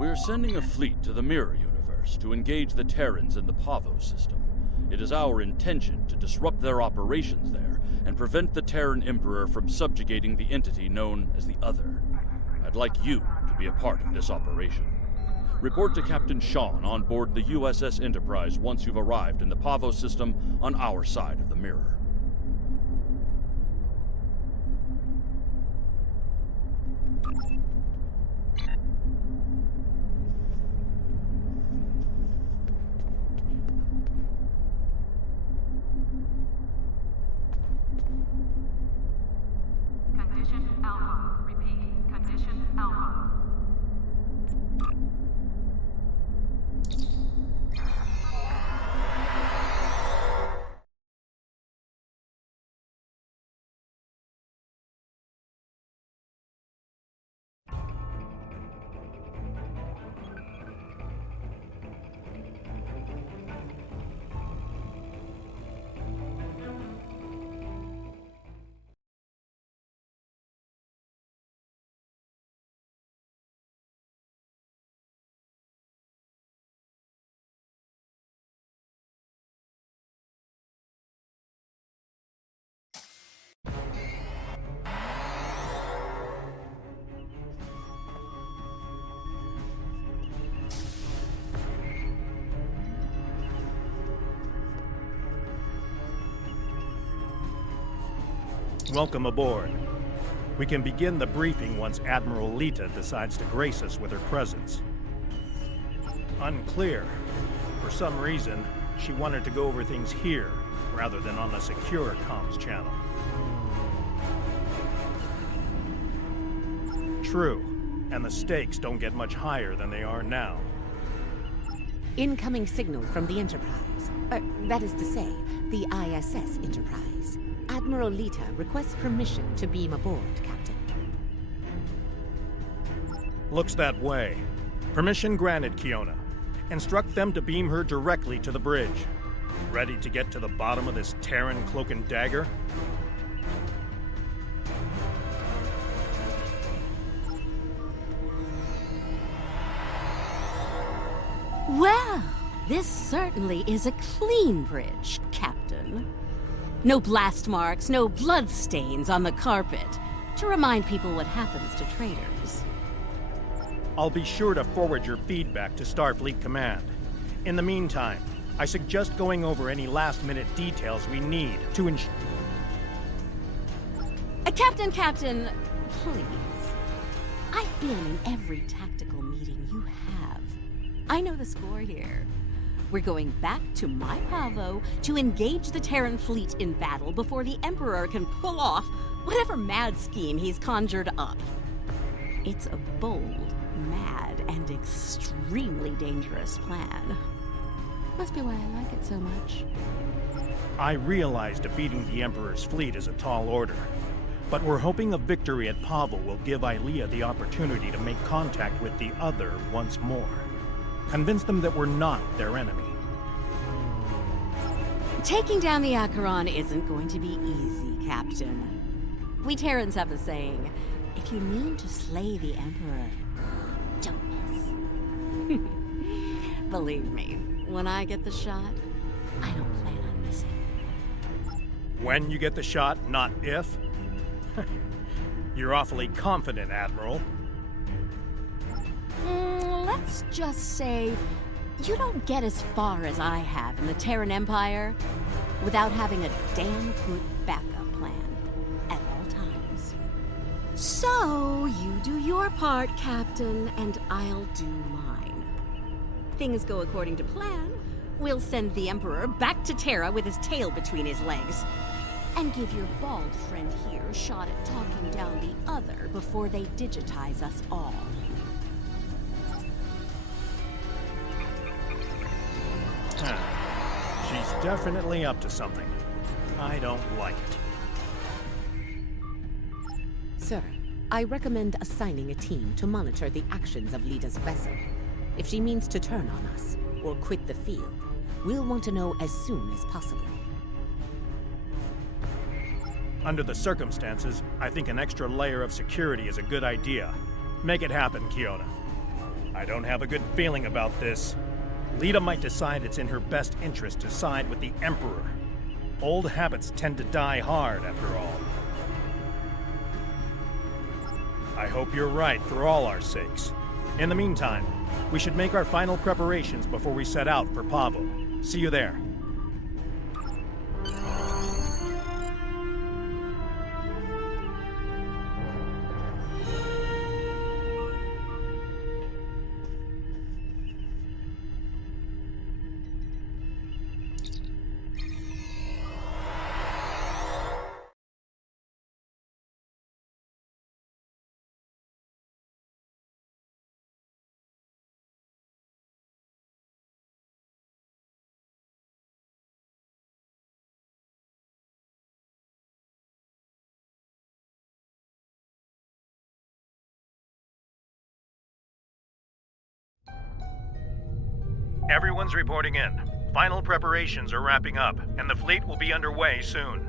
We're sending a fleet to the Mirror Universe to engage the Terrans in the Pavo system. It is our intention to disrupt their operations there and prevent the Terran Emperor from subjugating the entity known as the Other. I'd like you to be a part of this operation. Report to Captain Sean on board the USS Enterprise once you've arrived in the Pavo system on our side of the mirror. Condition Alpha. Repeat. Condition Alpha. Welcome aboard. We can begin the briefing once Admiral Lita decides to grace us with her presence. Unclear. For some reason, she wanted to go over things here, rather than on a secure comms channel. True, and the stakes don't get much higher than they are now. Incoming signal from the Enterprise. That is to say, the ISS Enterprise. Admiral Lita requests permission to beam aboard, Captain. Looks that way. Permission granted, Kiona. Instruct them to beam her directly to the bridge. Ready to get to the bottom of this Terran cloak and dagger? Well, this certainly is a clean bridge, Captain. No blast marks, no blood stains on the carpet, to remind people what happens to traitors. I'll be sure to forward your feedback to Starfleet Command. In the meantime, I suggest going over any last-minute details we need to ensure... Captain, please. I've been in every tactical meeting you have. I know the score here. We're going back to my Pavo to engage the Terran fleet in battle before the Emperor can pull off whatever mad scheme he's conjured up. It's a bold, mad, and extremely dangerous plan. Must be why I like it so much. I realize defeating the Emperor's fleet is a tall order, but we're hoping a victory at Pavo will give Ilea the opportunity to make contact with the Other once more. Convince them that we're not their enemy. Taking down the Acheron isn't going to be easy, Captain. We Terrans have a saying, if you mean to slay the Emperor, don't miss. Believe me, when I get the shot, I don't plan on missing. When you get the shot, not if? You're awfully confident, Admiral. Let's just say you don't get as far as I have in the Terran Empire without having a damn good backup plan at all times. So, you do your part, Captain, and I'll do mine. Things go according to plan, we'll send the Emperor back to Terra with his tail between his legs, and give your bald friend here a shot at talking down the Other before they digitize us all. She's definitely up to something. I don't like it. Sir, I recommend assigning a team to monitor the actions of Lita's vessel. If she means to turn on us, or quit the field, we'll want to know as soon as possible. Under the circumstances, I think an extra layer of security is a good idea. Make it happen, Kiona. I don't have a good feeling about this. Lita might decide it's in her best interest to side with the Emperor. Old habits tend to die hard, after all. I hope you're right for all our sakes. In the meantime, we should make our final preparations before we set out for Pavo. See you there. Everyone's reporting in. Final preparations are wrapping up, and the fleet will be underway soon.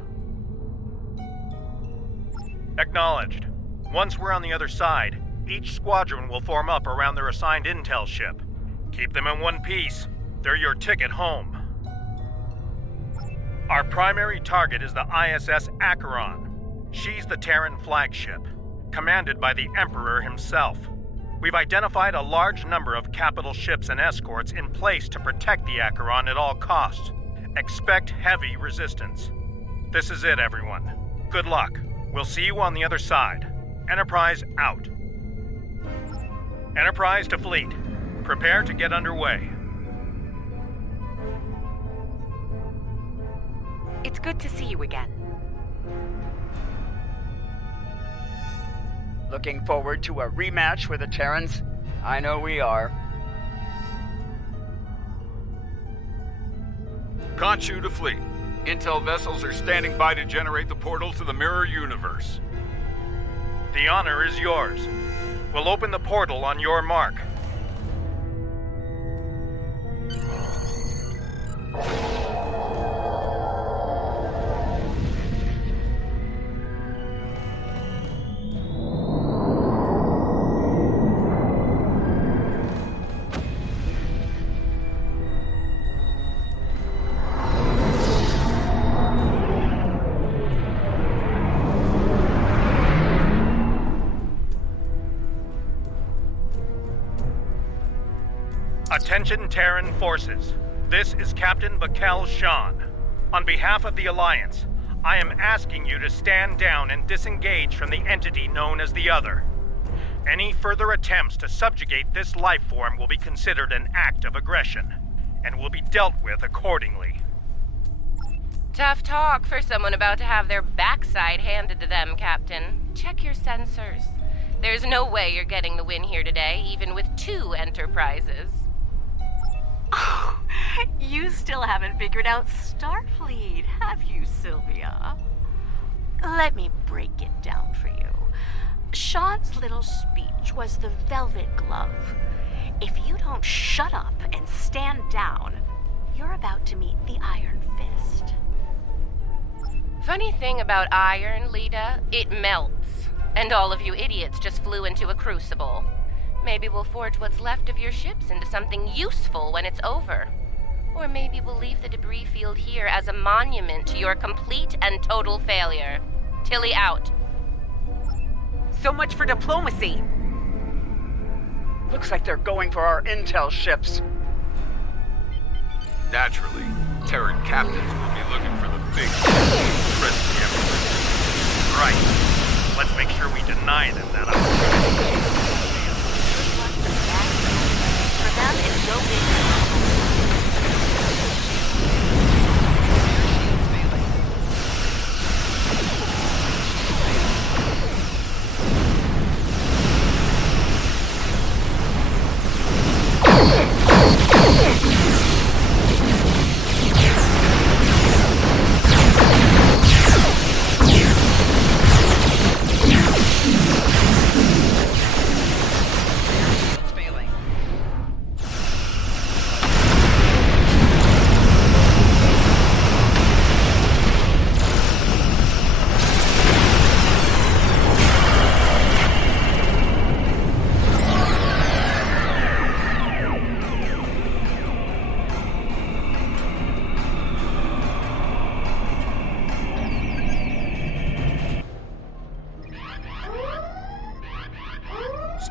Acknowledged. Once we're on the other side, each squadron will form up around their assigned intel ship. Keep them in one piece. They're your ticket home. Our primary target is the ISS Acheron. She's the Terran flagship, commanded by the Emperor himself. We've identified a large number of capital ships and escorts in place to protect the Acheron at all costs. Expect heavy resistance. This is it, everyone. Good luck. We'll see you on the other side. Enterprise out. Enterprise to fleet. Prepare to get underway. It's good to see you again. Looking forward to a rematch with the Terrans? I know we are. Conchu to fleet. Intel vessels are standing by to generate the portal to the mirror universe. The honor is yours. We'll open the portal on your mark. Attention Terran forces. This is Captain Bakel Shan. On behalf of the Alliance, I am asking you to stand down and disengage from the entity known as the Other. Any further attempts to subjugate this life form will be considered an act of aggression, and will be dealt with accordingly. Tough talk for someone about to have their backside handed to them, Captain. Check your sensors. There's no way you're getting the win here today, even with 2 Enterprises. Oh, you still haven't figured out Starfleet, have you, Sylvia? Let me break it down for you. Sean's little speech was the velvet glove. If you don't shut up and stand down, you're about to meet the Iron Fist. Funny thing about iron, Lita, it melts. And all of you idiots just flew into a crucible. Maybe we'll forge what's left of your ships into something useful when it's over. Or maybe we'll leave the debris field here as a monument to your complete and total failure. Tilly out. So much for diplomacy. Looks like they're going for our intel ships. Naturally, Terran captains will be looking for the big threat to the Emperor. Right. Let's make sure we deny them that opportunity. For them, it's no big.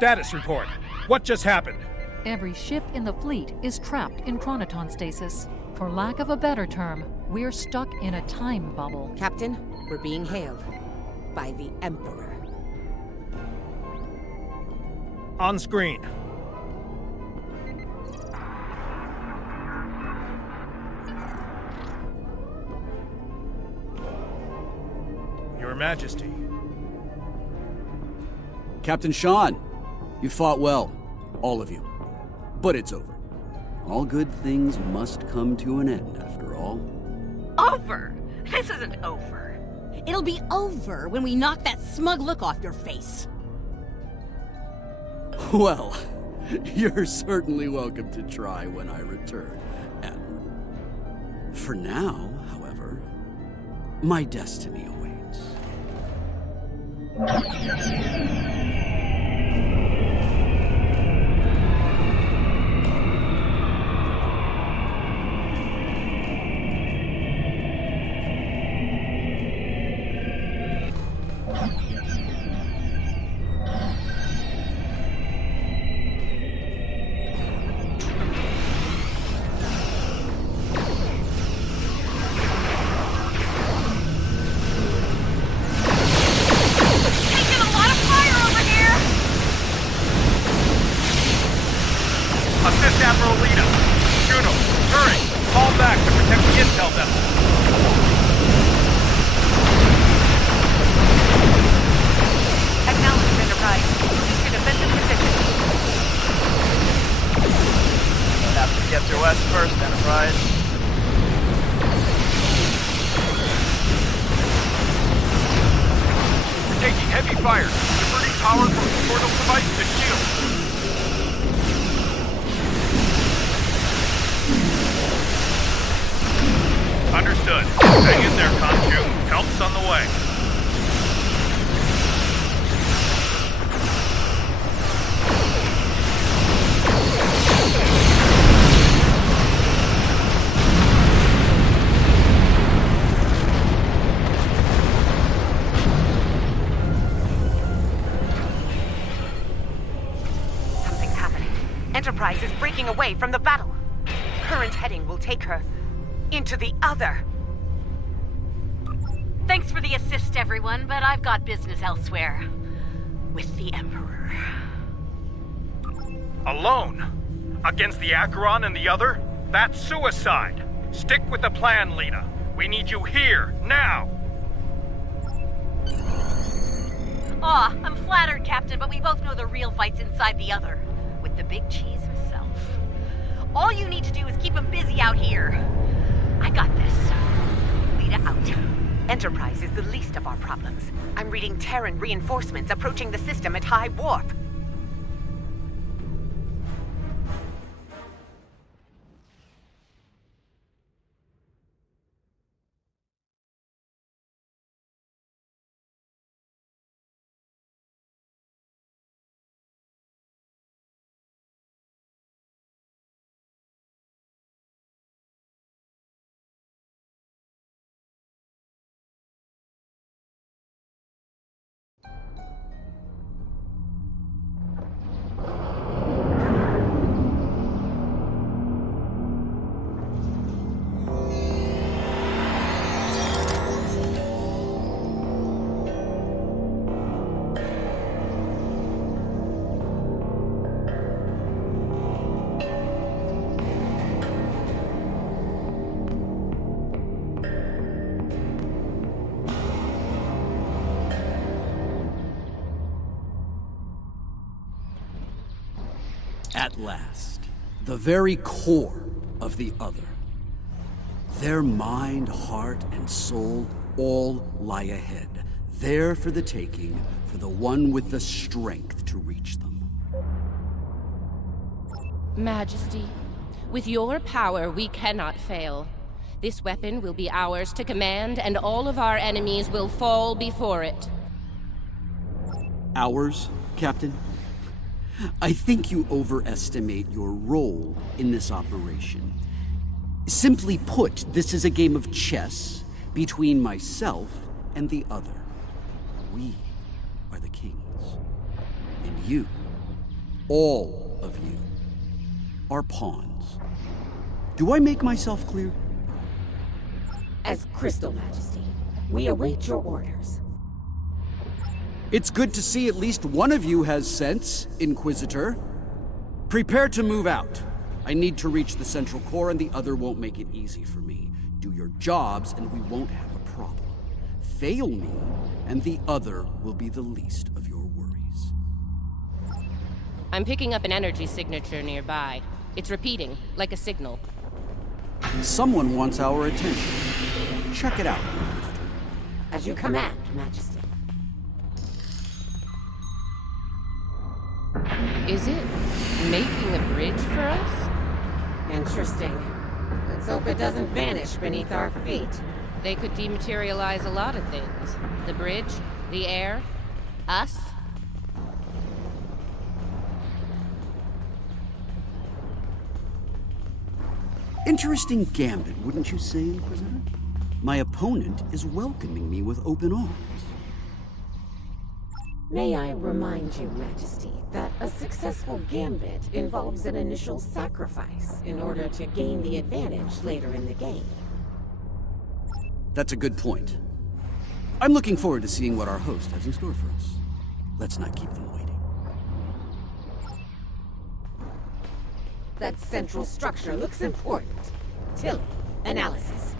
Status report. What just happened? Every ship in the fleet is trapped in chronoton stasis. For lack of a better term, we're stuck in a time bubble. Captain, we're being hailed by the Emperor. On screen. Your Majesty. Captain Sean, you fought well. All of you. But it's over. All good things must come to an end, after all. Over? This isn't over. It'll be over when we knock that smug look off your face. Well, you're certainly welcome to try when I return, Admiral. For now, however, my destiny awaits. Understood. Hang in there, Conchu. Help's on the way. Something's happening. Enterprise is breaking away from the battle. Current heading will take her into the other. Thanks for the assist, everyone, but I've got business elsewhere. With the Emperor. Alone? Against the Acheron and the other? That's suicide. Stick with the plan, Lita. We need you here, now. Aw, I'm flattered, Captain, but we both know the real fight's inside the other. With the big cheese himself. All you need to do is keep him busy out here. I got this. Lita out. Enterprise is the least of our problems. I'm reading Terran reinforcements approaching the system at high warp. At last, the very core of the other. Their mind, heart, and soul all lie ahead, there for the taking, for the one with the strength to reach them. Majesty, with your power, we cannot fail. This weapon will be ours to command, and all of our enemies will fall before it. Ours, Captain? I think you overestimate your role in this operation. Simply put, this is a game of chess between myself and the other. We are the kings, and you All of you are pawns. Do I make myself clear? As Crystal Majesty, we await your orders. It's good to see at least one of you has sense, Inquisitor. Prepare to move out. I need to reach the central core, and the other won't make it easy for me. Do your jobs, and we won't have a problem. Fail me, and the other will be the least of your worries. I'm picking up an energy signature nearby. It's repeating, like a signal. Someone wants our attention. Check it out. As you command, Majesty. Is it making a bridge for us? Interesting. Let's hope it doesn't vanish beneath our feet. They could dematerialize a lot of things. The bridge, the air, us. Interesting gambit, wouldn't you say, Inquisitor? My opponent is welcoming me with open arms. May I remind you, Majesty, that a successful gambit involves an initial sacrifice in order to gain the advantage later in the game. That's a good point. I'm looking forward to seeing what our host has in store for us. Let's not keep them waiting. That central structure looks important. Tilly, analysis.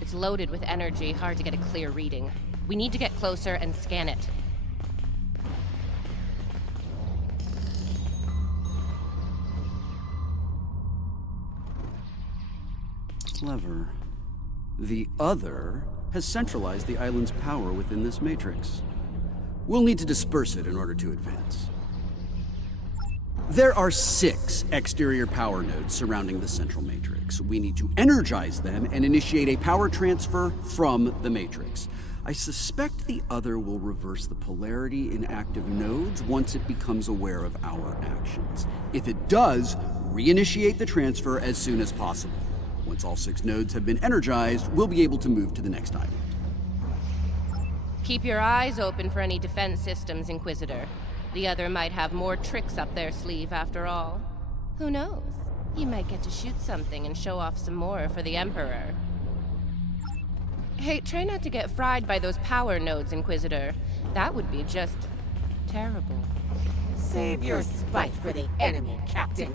It's loaded with energy, hard to get a clear reading. We need to get closer and scan it. Clever. The other has centralized the island's power within this matrix. We'll need to disperse it in order to advance. There are 6 exterior power nodes surrounding the central matrix. We need to energize them and initiate a power transfer from the matrix. I suspect the other will reverse the polarity in active nodes once it becomes aware of our actions. If it does, reinitiate the transfer as soon as possible. Once all 6 nodes have been energized, we'll be able to move to the next island. Keep your eyes open for any defense systems, Inquisitor. The other might have more tricks up their sleeve after all. Who knows? You might get to shoot something and show off some more for the Emperor. Hey, try not to get fried by those power nodes, Inquisitor. That would be just terrible. Save your spite for the enemy, Captain.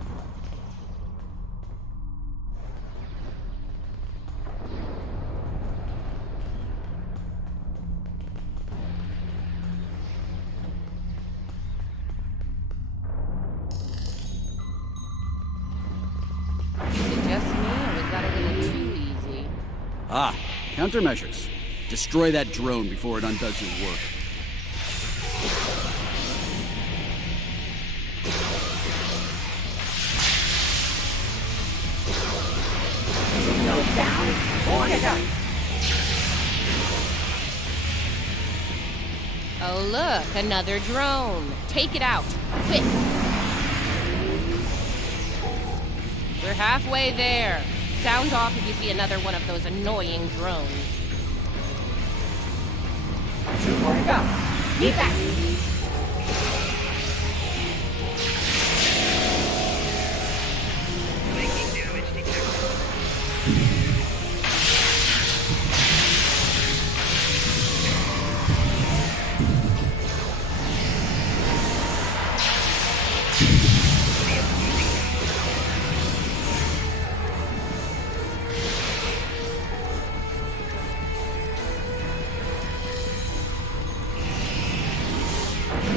Ah, countermeasures. Destroy that drone before it undoes your work. Nose down, board it up. Oh look, another drone. Take it out, quick. We're halfway there. Sound off if you see another one of those annoying drones. 2 more to go. Keep back. Making damage detected.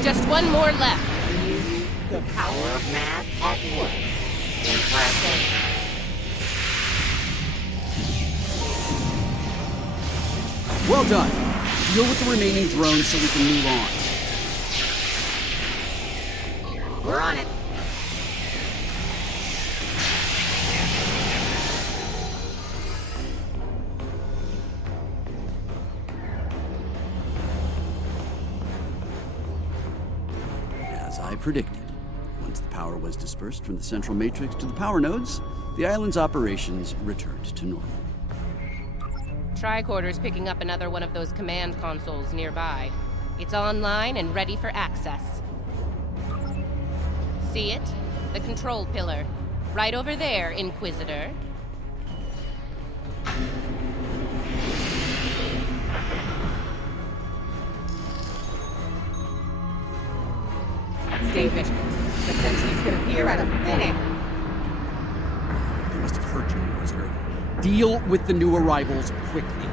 Just one more left. The power of math at work. Impressive. Well done. Deal with the remaining drones so we can move on. We're on it. As I predicted, once the power was dispersed from the central matrix to the power nodes, the island's operations returned to normal. Tricorder's picking up another one of those command consoles nearby. It's online and ready for access. See it? The control pillar. Right over there, Inquisitor. Stay vigilant. The sentry's gonna appear out of thin air. They must have heard you, Inquisitor. Deal with the new arrivals quickly.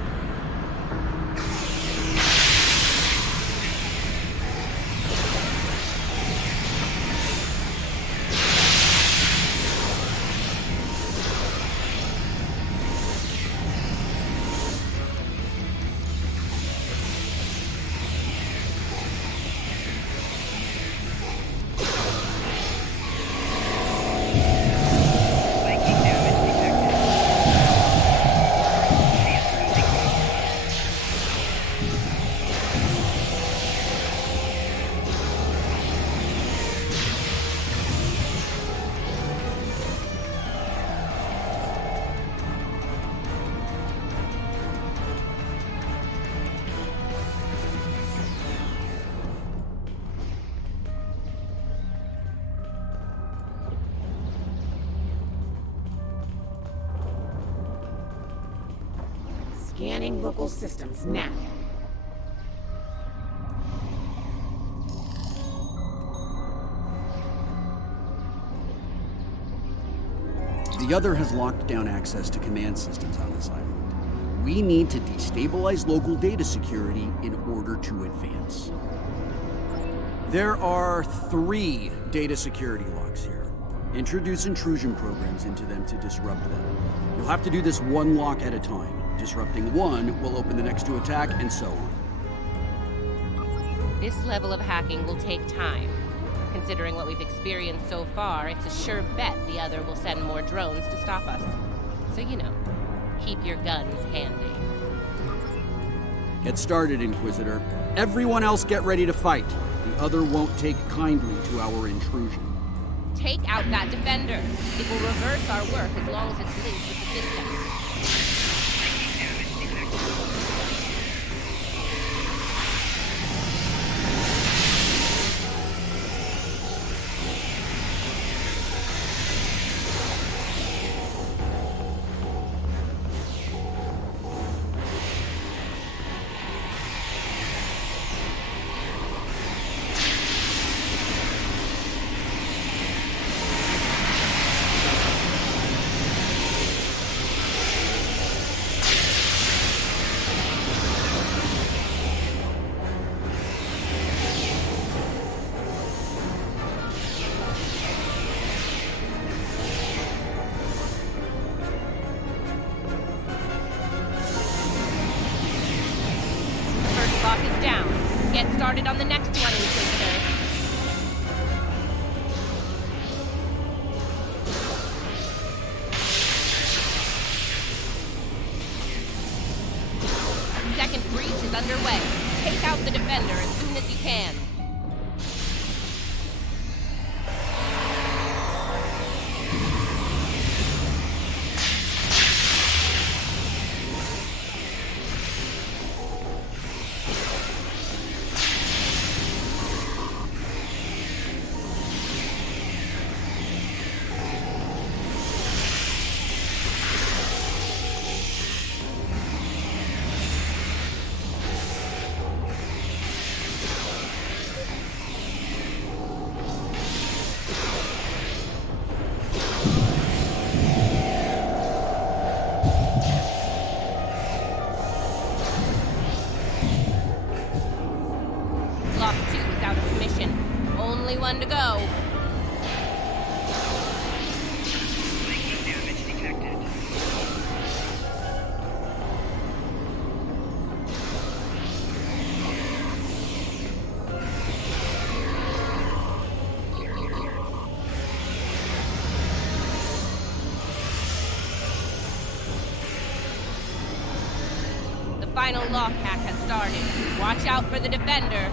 Scanning local systems now. The other has locked down access to command systems on this island. We need to destabilize local data security in order to advance. There are 3 data security locks here. Introduce intrusion programs into them to disrupt them. You'll have to do this one lock at a time. Disrupting one will open the next to attack, and so on. This level of hacking will take time. Considering what we've experienced so far, it's a sure bet the other will send more drones to stop us. So, you know, keep your guns handy. Get started, Inquisitor. Everyone else get ready to fight. The other won't take kindly to our intrusion. Take out that defender. It will reverse our work as long as it's linked with the system. Lock is down. Get started on the next one, Inquisitor. Second breach is underway. Take out the defender as soon as you can. Lock 2 is out of commission. Only one to go. Damage detected. The final lock hack has started. Watch out for the defender.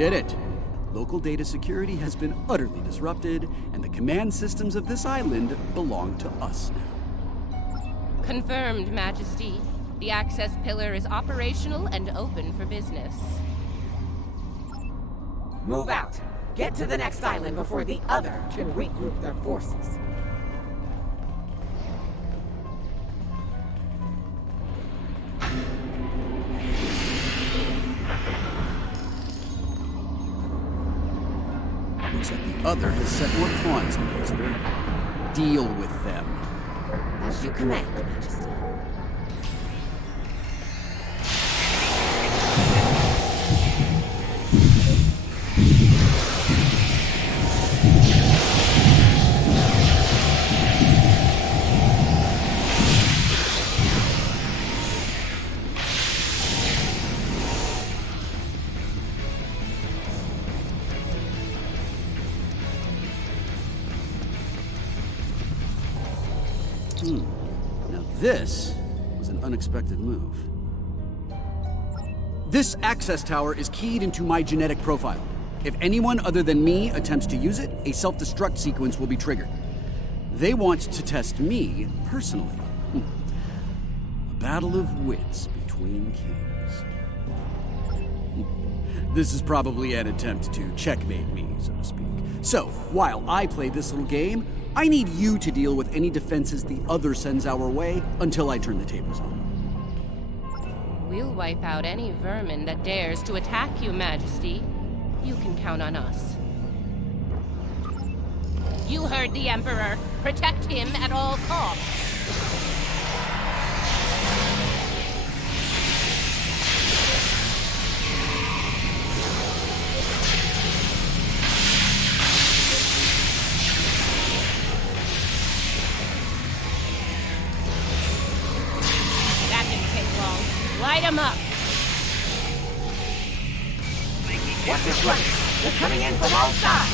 did it. Local data security has been utterly disrupted, and the command systems of this island belong to us now. Confirmed, Majesty. The access pillar is operational and open for business. Move out. Get to the next island before the other can regroup their forces. Looks like the other has set more pawns, Inquisitor. Deal with them. As you command, Majesty. Now this was an unexpected move. This access tower is keyed into my genetic profile. If anyone other than me attempts to use it, a self-destruct sequence will be triggered. They want to test me personally. A battle of wits between kings. This is probably an attempt to checkmate me, so to speak. So, while I play this little game, I need you to deal with any defenses the other sends our way until I turn the tables on. We'll wipe out any vermin that dares to attack you, Majesty. You can count on us. You heard the Emperor. Protect him at all costs. Light him up! Watch this right! They're coming in from all sides!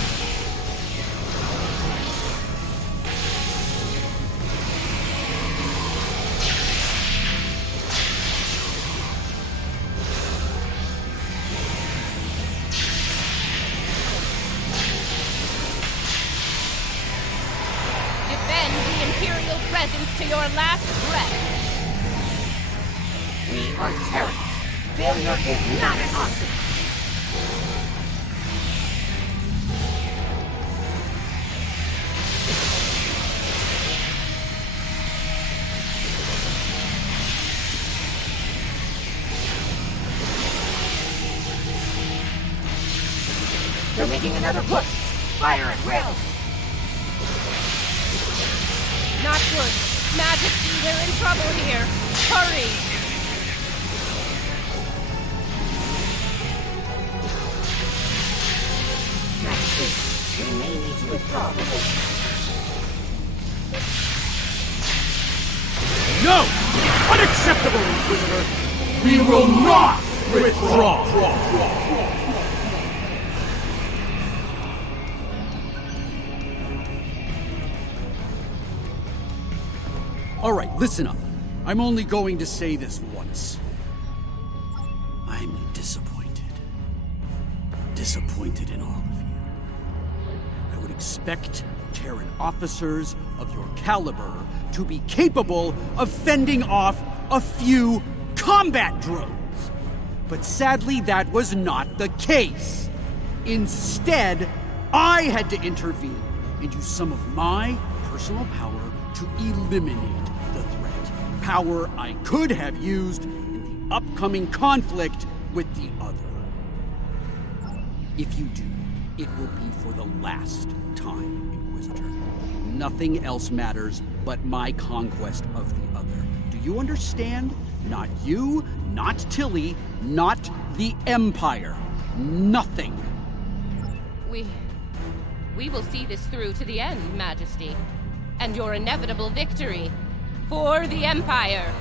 Defend the Imperial presence to your last breath! We are Terrans. Failure is not an option. They're making another push. Fire at will. Not good. Majesty, they're in trouble here. Hurry! We may need to withdraw the force. No! Unacceptable, Inquisitor! We will not withdraw! All right, listen up. I'm only going to say this once. I'm disappointed. Disappointed in all of you. I would expect Terran officers of your caliber to be capable of fending off a few combat drones. But sadly, that was not the case. Instead, I had to intervene and use some of my personal power to eliminate the threat. Power I could have used in the upcoming conflict with the other. If you do, it will be for the last time, Inquisitor. Nothing else matters but my conquest of the other. Do you understand? Not you, not Tilly, not the Empire. Nothing. We will see this through to the end, Majesty. And your inevitable victory for the Empire.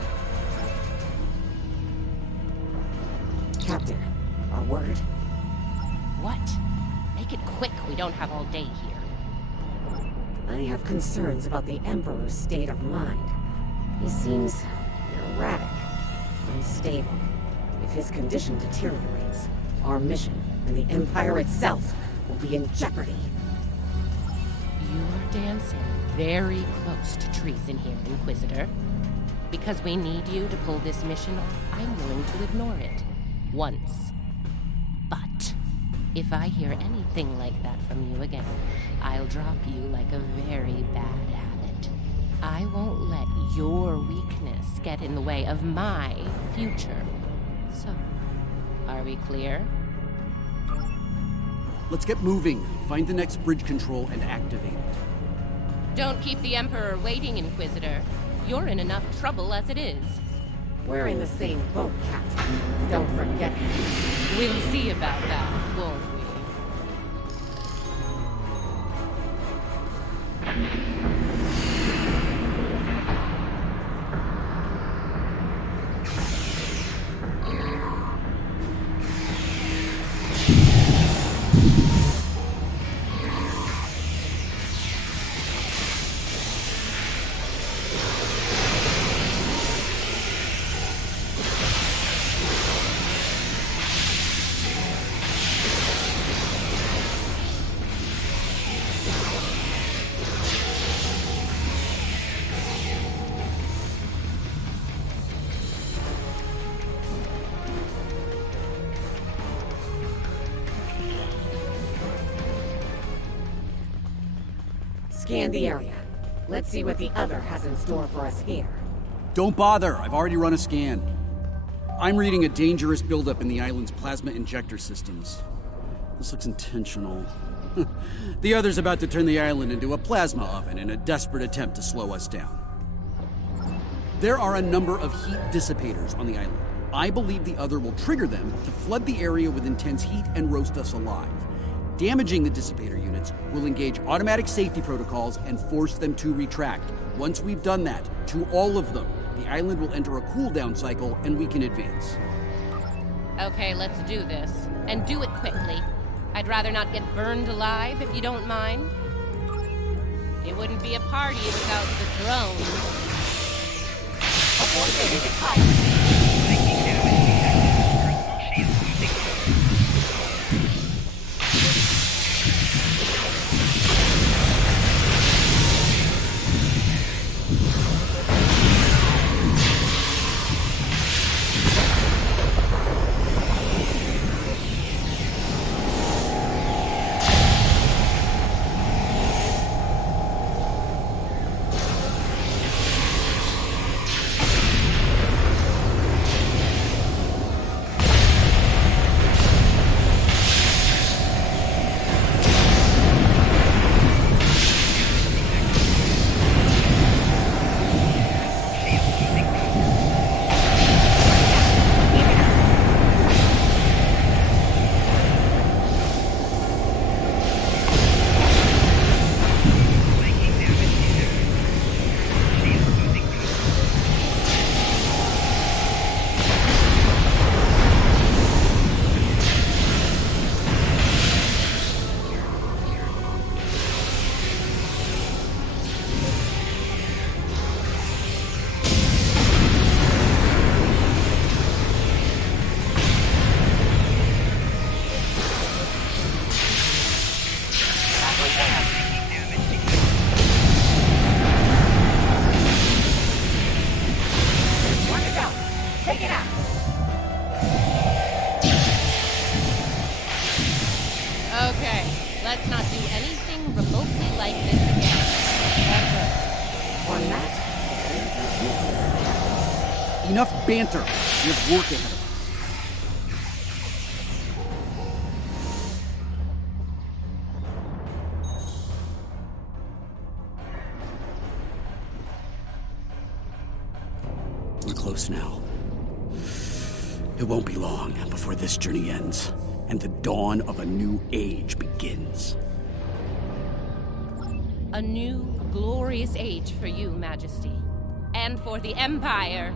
Captain, a word? What? Make it quick, we don't have all day here. I have concerns about the Emperor's state of mind. He seems erratic, unstable. If his condition deteriorates, our mission and the Empire itself will be in jeopardy. You are dancing very close to treason here, Inquisitor. Because we need you to pull this mission off, I'm willing to ignore it. Once. But if I hear anything like that from you again, I'll drop you like a very bad habit. I won't let your weakness get in the way of my future. So, are we clear? Let's get moving. Find the next bridge control and activate it. Don't keep the Emperor waiting, Inquisitor. You're in enough trouble as it is. We're in the same boat, Captain. Don't forget. We'll see about that, won't we? Scan the area. Let's see what the other has in store for us here. Don't bother, I've already run a scan. I'm reading a dangerous buildup in the island's plasma injector systems. This looks intentional. The other's about to turn the island into a plasma oven in a desperate attempt to slow us down. There are a number of heat dissipators on the island. I believe the other will trigger them to flood the area with intense heat and roast us alive. Damaging the dissipator units will engage automatic safety protocols and force them to retract. Once we've done that, to all of them, the island will enter a cooldown cycle and we can advance. Okay, let's do this. And do it quickly. I'd rather not get burned alive, if you don't mind. It wouldn't be a party without the drones. Okay, let's not do anything remotely like this again. On that, Enough banter. We have work ahead of us. We're close now. It won't be long before this journey ends, and the dawn of a new age begins. A new, glorious age for you, Majesty. And for the Empire.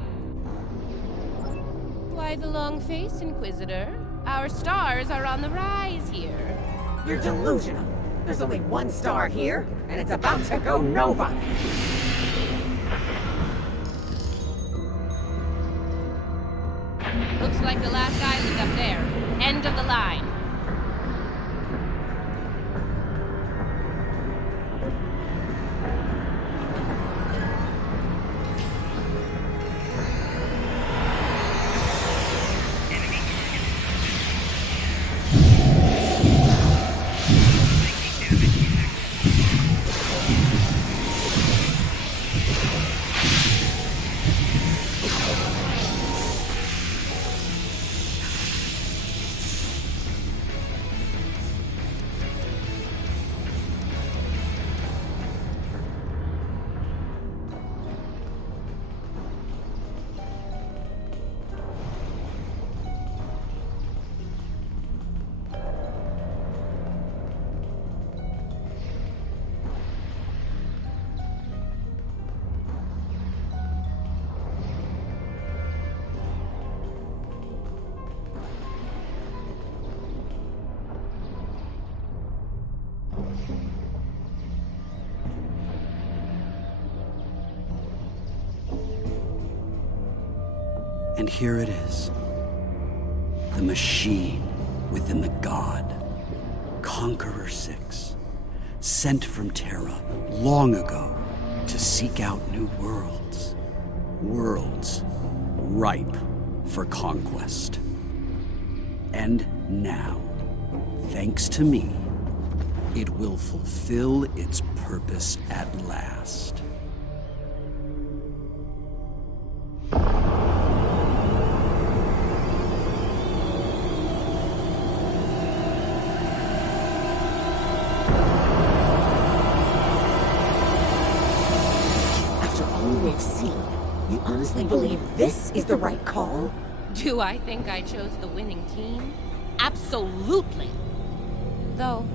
Why the long face, Inquisitor? Our stars are on the rise here. you're delusional. There's only one star here, and it's about to go nova. Looks like the last island up there. End of the line. And here it is. The machine within the god. Conqueror 6. Sent from Terra long ago to seek out new worlds. Worlds ripe for conquest. And now, thanks to me, it will fulfill its purpose at last. After all we've seen, you honestly believe this is the right call? Do I think I chose the winning team? Absolutely. Though,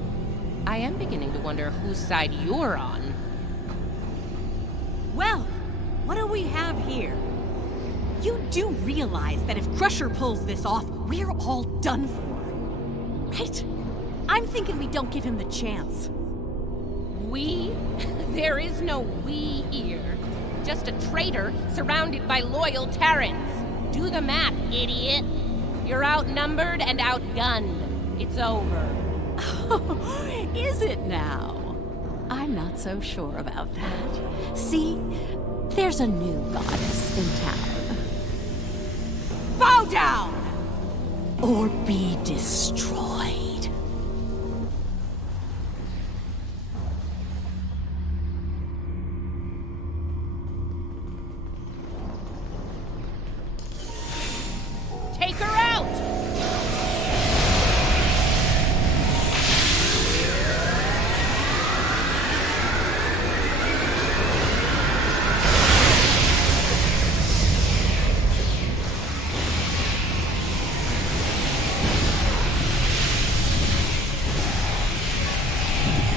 I am beginning to wonder whose side you're on. Well, what do we have here? You do realize that if Crusher pulls this off, we're all done for, right? I'm thinking we don't give him the chance. We? There is no we here. Just a traitor surrounded by loyal Terrans. Do the math, idiot. You're outnumbered and outgunned. It's over. Is it now? I'm not so sure about that. See, there's a new goddess in town. Bow down! Or be destroyed. Take her out!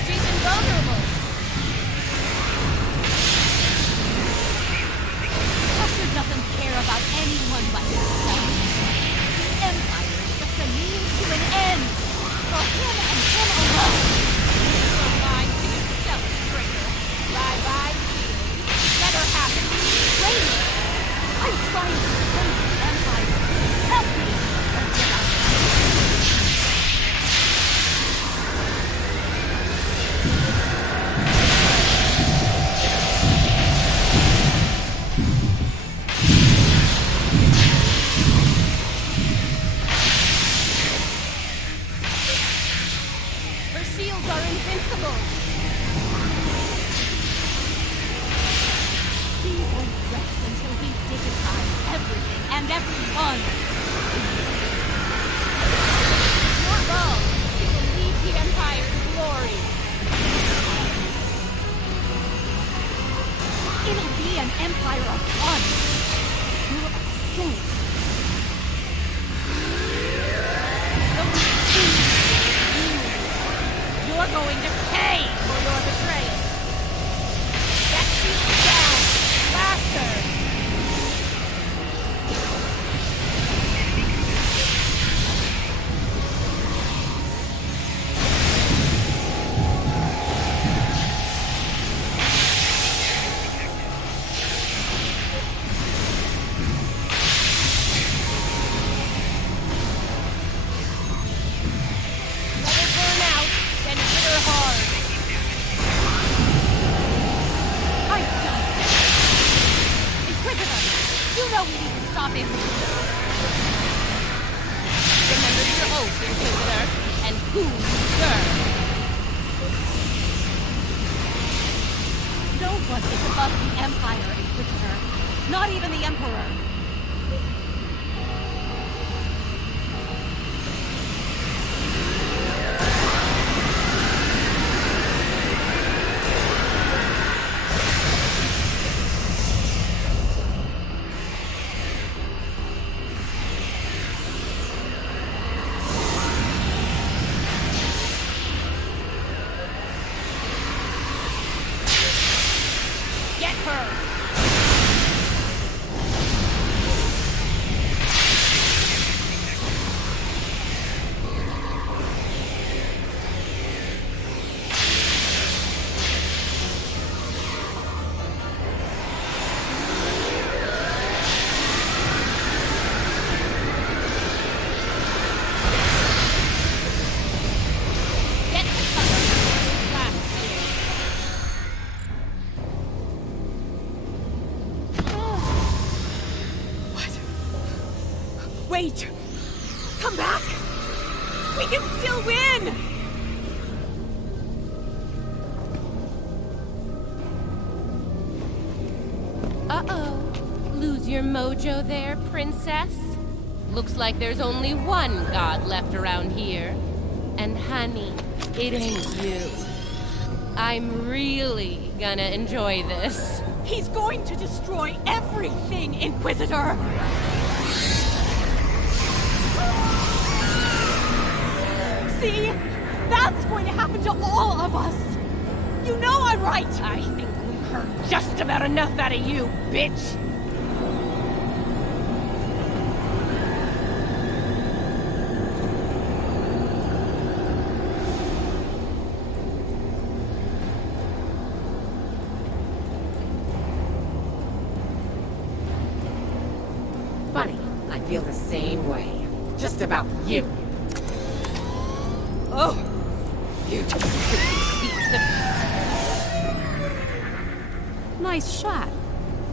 She's invulnerable! Crusher doesn't care about anyone but himself. The Empire is just a means to an end. For him and him alone. You're lying to yourself, traitor. Bye-bye, feeling. Better happen. Wait! I'm trying to save the Empire. Help me! Or get out. Her shields are invincible. He won't rest until he digitizes everything and everyone. Your goal is to lead the Empire to glory. It'll be an empire of fun. You're a fool. You're going to pay for your betrayal. That shield down. Faster. Let her burn out, then hit her hard. I've done it. Inquisitor, you know we need to stop him. Remember your oath, Inquisitor, and who you serve. No one is above the Empire, Inquisitor. Not even the Emperor. Get her! Wait! Come back! We can still win! Uh-oh. Lose your mojo there, princess? Looks like there's only one god left around here. And honey, it ain't you. I'm really gonna enjoy this. He's going to destroy everything, Inquisitor! See? That's going to happen to all of us! You know I'm right! I think we've heard just about enough out of you, bitch! Funny, I feel the same way. Just about you. Oh! You Nice shot.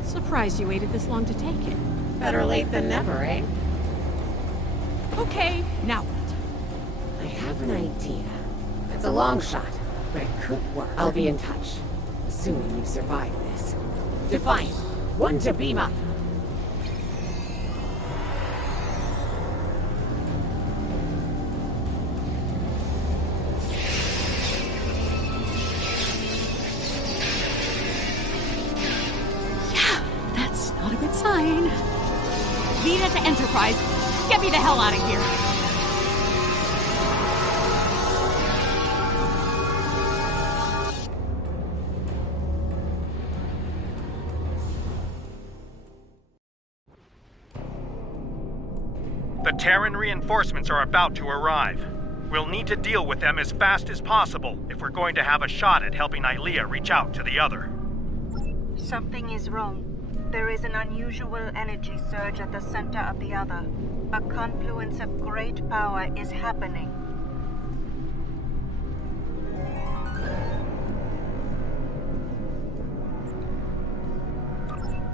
Surprised you waited this long to take it. Better late than never, eh? Okay, now what? I have an idea. It's a long shot, but it could work. I'll be in touch, assuming you survive this. Defiant, one to beam up. That's not a good sign. Vita to Enterprise. Get me the hell out of here. The Terran reinforcements are about to arrive. We'll need to deal with them as fast as possible if we're going to have a shot at helping Ilea reach out to the other. Something is wrong. There is an unusual energy surge at the center of the other. A confluence of great power is happening.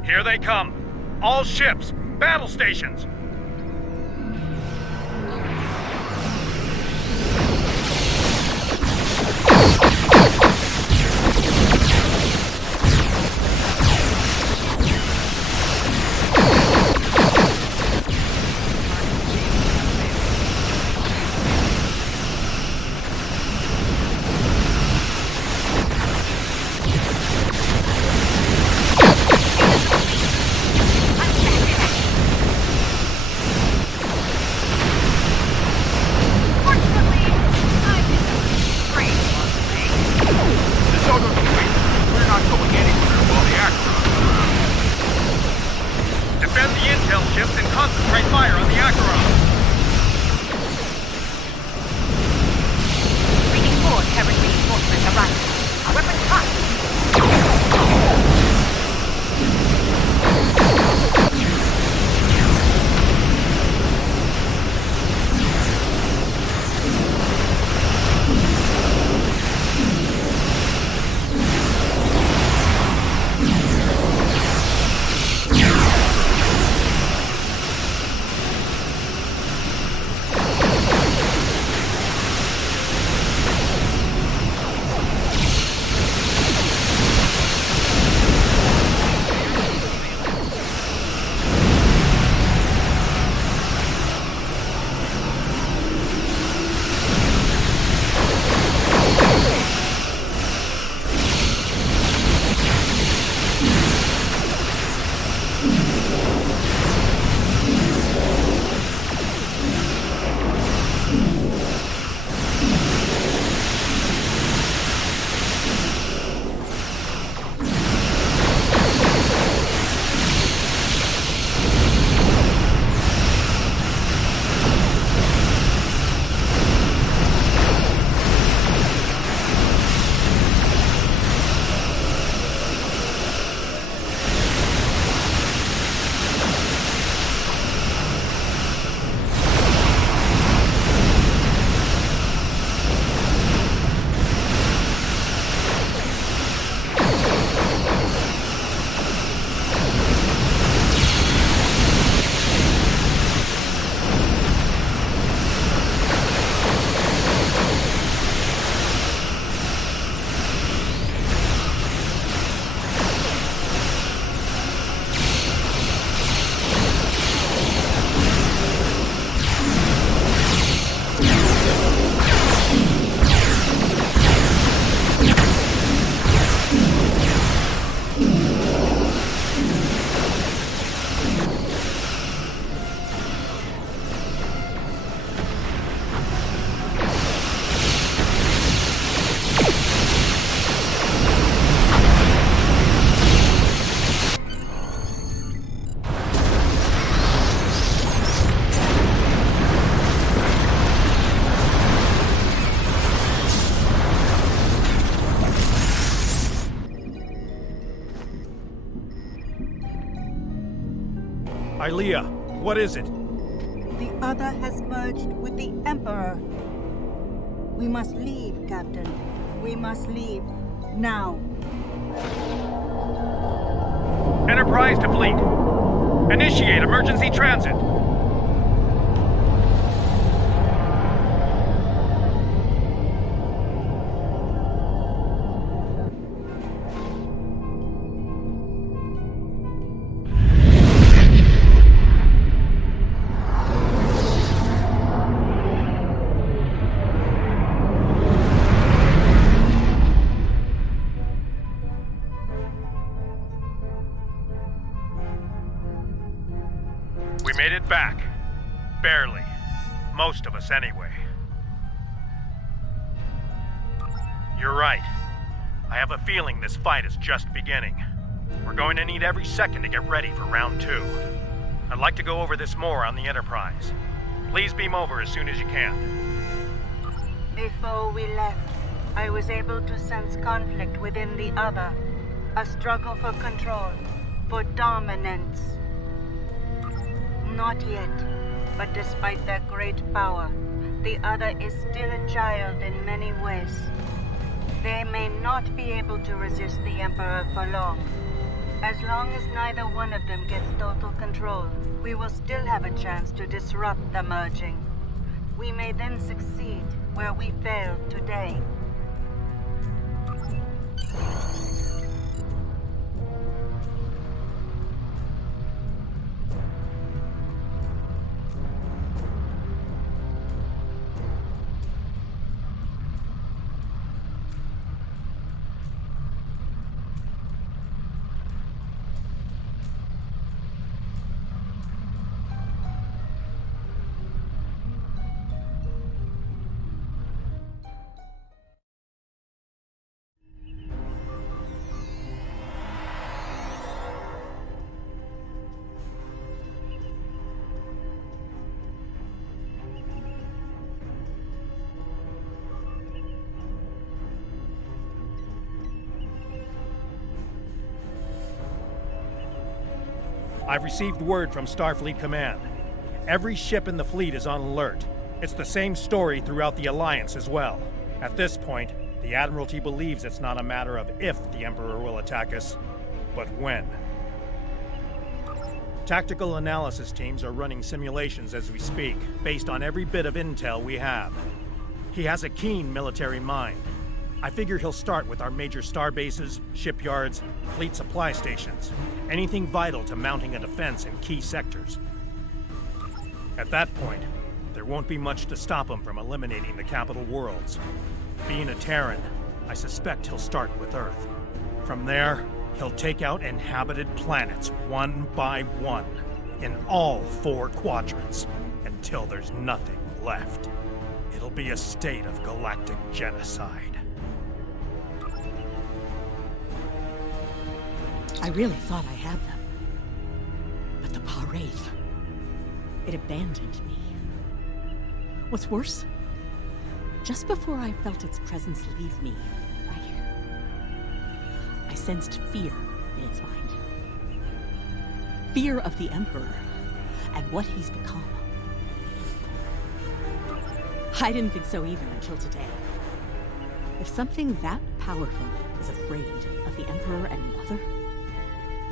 Here they come! All ships! Battle stations! Ilea, what is it? The other has merged with the Emperor. We must leave, Captain. We must leave. Now. Enterprise to fleet. Initiate emergency transit. We made it back. Barely. Most of us, anyway. You're right. I have a feeling this fight is just beginning. We're going to need every second to get ready for round 2. I'd like to go over this more on the Enterprise. Please beam over as soon as you can. Before we left, I was able to sense conflict within the other. A struggle for control, for dominance. Not yet, but despite their great power, the other is still a child in many ways. They may not be able to resist the Emperor for long. As long as neither one of them gets total control, we will still have a chance to disrupt the merging. We may then succeed where we failed today. I've received word from Starfleet Command. Every ship in the fleet is on alert. It's the same story throughout the Alliance as well. At this point, the Admiralty believes it's not a matter of if the Emperor will attack us, but when. Tactical analysis teams are running simulations as we speak, based on every bit of intel we have. He has a keen military mind. I figure he'll start with our major star bases, shipyards, fleet supply stations, anything vital to mounting a defense in key sectors. At that point, there won't be much to stop him from eliminating the capital worlds. Being a Terran, I suspect he'll start with Earth. From there, he'll take out inhabited planets one by one, in all 4 quadrants, until there's nothing left. It'll be a state of galactic genocide. I really thought I had them. But the Wraith, it abandoned me. What's worse, just before I felt its presence leave me, I sensed fear in its mind. Fear of the Emperor and what he's become. I didn't think so either until today. If something that powerful is afraid of the Emperor and the other,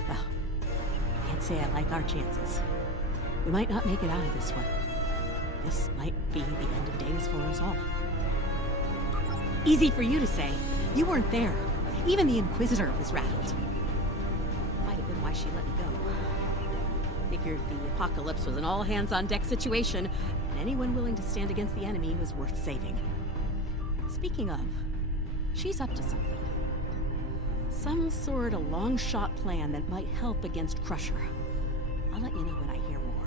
well, I can't say I like our chances. We might not make it out of this one. This might be the end of days for us all. Easy for you to say. You weren't there. Even the Inquisitor was rattled. Might have been why she let me go. Figured the apocalypse was an all-hands-on-deck situation, and anyone willing to stand against the enemy was worth saving. Speaking of, she's up to something. Some sort of long-shot plan that might help against Crusher. I'll let you know when I hear more.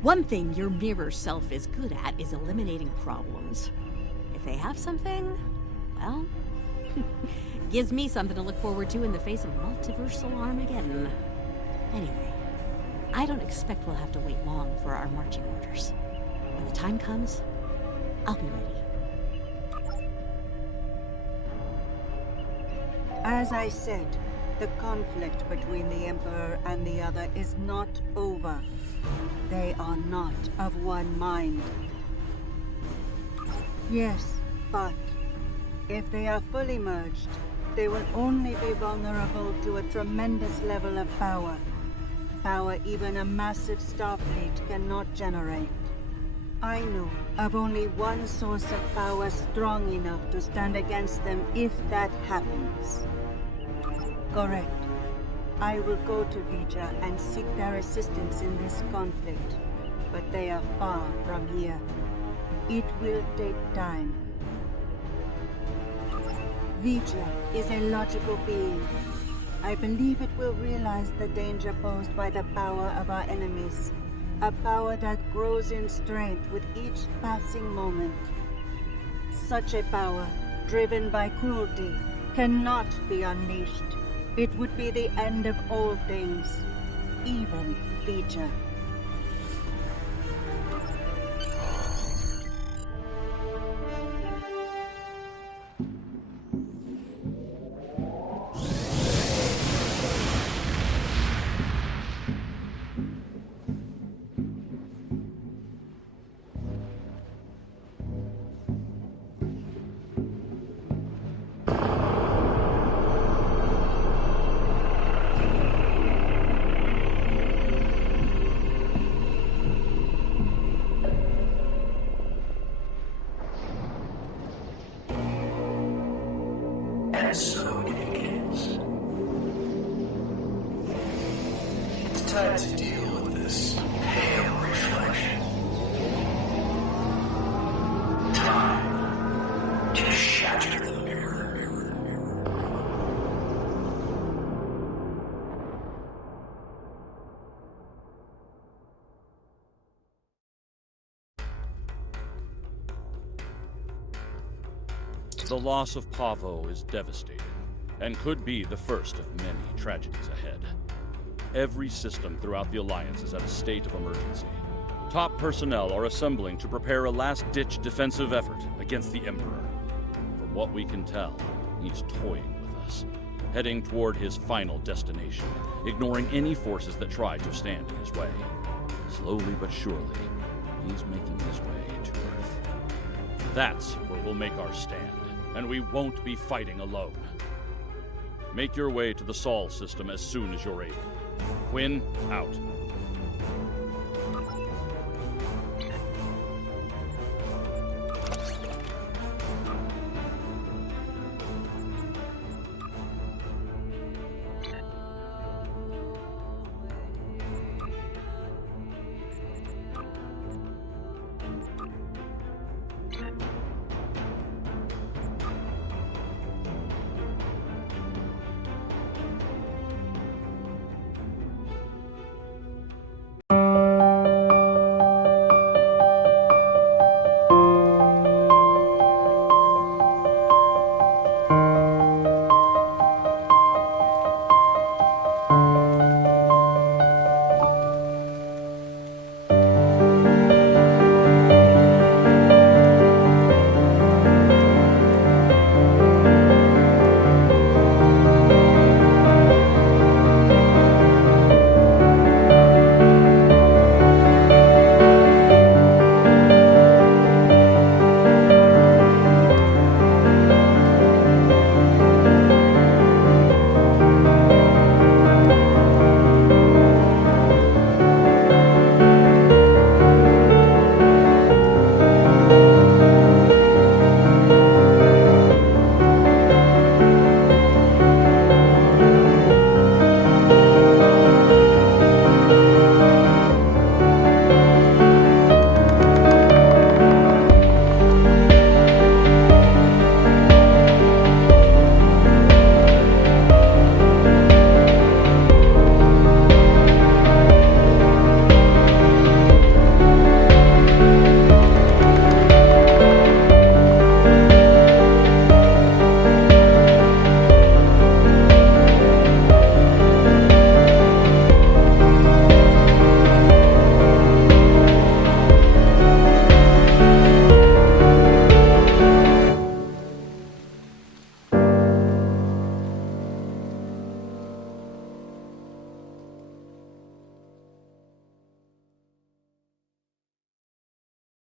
One thing your mirror self is good at is eliminating problems. If they have something, well, gives me something to look forward to in the face of multiversal Armageddon. Anyway, I don't expect we'll have to wait long for our marching orders. When the time comes, I'll be ready. As I said, The conflict between the Emperor and the other is not over. They are not of one mind. Yes, but if they are fully merged, they will only be vulnerable to a tremendous level of power. Power even a massive starfleet cannot generate. I know of only one source of power strong enough to stand against them if that happens. Correct. I will go to Vija and seek their assistance in this conflict, but they are far from here. It will take time. Vija is a logical being. I believe it will realize the danger posed by the power of our enemies. A power that grows in strength with each passing moment. Such a power, driven by cruelty, cannot be unleashed. It would be the end of all things, even Vija. And so it begins. It's time to deal with this pale reflection. Time to shatter the mirror. The loss of Pavo is devastating, and could be the first of many tragedies ahead. Every system throughout the Alliance is at a state of emergency. Top personnel are assembling to prepare a last-ditch defensive effort against the Emperor. From what we can tell, he's toying with us, heading toward his final destination, ignoring any forces that try to stand in his way. Slowly but surely, he's making his way to Earth. That's where we'll make our stand, and we won't be fighting alone. Make your way to the Sol system as soon as you're able. Quinn, out.